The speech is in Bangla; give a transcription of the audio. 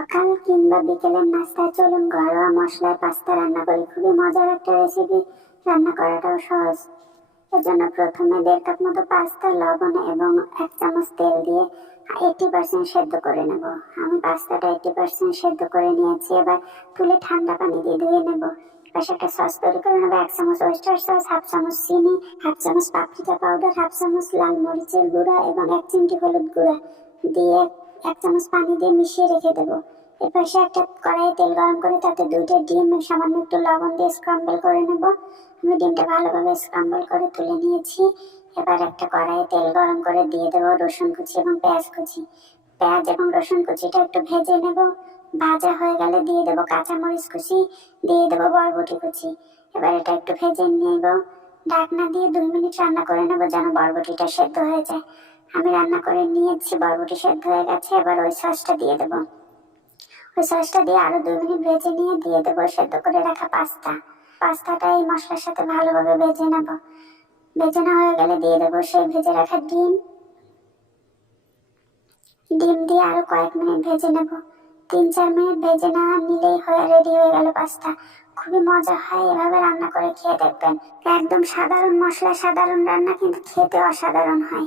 সকাল কিংবা বিকেলের নাস্তায় চলুন ঘরোয়া মশলায় পাস্তা রান্না করি। খুবই মজার একটা রেসিপি, রান্না করাটাও সহজ। এর জন্য প্রথমে 1.5 কাপ মতো পাস্তা লবণ এবং 1 চামচ তেল দিয়ে 80% সেদ্ধ করে নেব। আমি পাস্তাটা 80% সেদ্ধ করে নিয়েছি। এবার তুলে ঠান্ডা পানি দিয়ে ধুয়ে নেব। পাশে একটা সস তৈরি করে নেব। 1 চামচ ওয়েস্টার সস, 1/2 চামচ চিনি, 1/2 চামচ পাপরিকা পাউডার, 1/2 চামচ লাল মরিচের গুঁড়া এবং 1 চিমটি হলুদ গুঁড়া দিয়ে 1 চামচ পানি দিয়ে মিশিয়ে রেখে দেবো। এপাশে একটা কড়াইয়ে তেল গরম করে তাতে 2টা ডিম সামান্য একটু লবণ দিয়ে স্ক্রাম্বল করে নেব। আমি ডিমটা ভালোভাবে স্ক্রাম্বল করে তুলে নিয়েছি। এবার একটা কড়াইয়ে তেল গরম করে দিয়ে দেবো রসুন কুচি এবং পেঁয়াজ কুচি। পেঁয়াজ এবং রসুন কুচিটা একটু ভেজে নেব। ভাজা হয়ে গেলে দিয়ে দেবো কাঁচামরিচ কুচি, দিয়ে দেবো বরবটি কুচি। এবার এটা একটু ভেজে নেব। ঢাকনা দিয়ে 2 মিনিট রান্না করে নেব যেন বরবটিটা সেদ্ধ হয়ে যায়। আমি রান্না করে নিয়েছি, বরবটি সেদ্ধ হয়ে গেছে। এবার ওই সসটা দিয়ে দেবো। ওই সসটা দিয়ে আরো 2 মিনিট ভেজে নিয়ে দিয়ে দেবো সেদ্ধ করে রাখা পাস্তা। পাস্তাটা এই মশলার সাথে ভালোভাবে ভেজে নেব। ভেজে নেওয়া হয়ে গেলে দিয়ে দেবো সেই ভেজে রাখা ডিম। ডিম দিয়ে আরো কয়েক মিনিট ভেজে নেব। 3-4 মিনিট ভেজে নেওয়া নিলেই রেডি হয়ে গেল পাস্তা। খুবই মজা হয়, এভাবে রান্না করে খেয়ে দেখবেন। একদম সাধারণ মশলা সাধারণ রান্না, কিন্তু খেতে অসাধারণ হয়।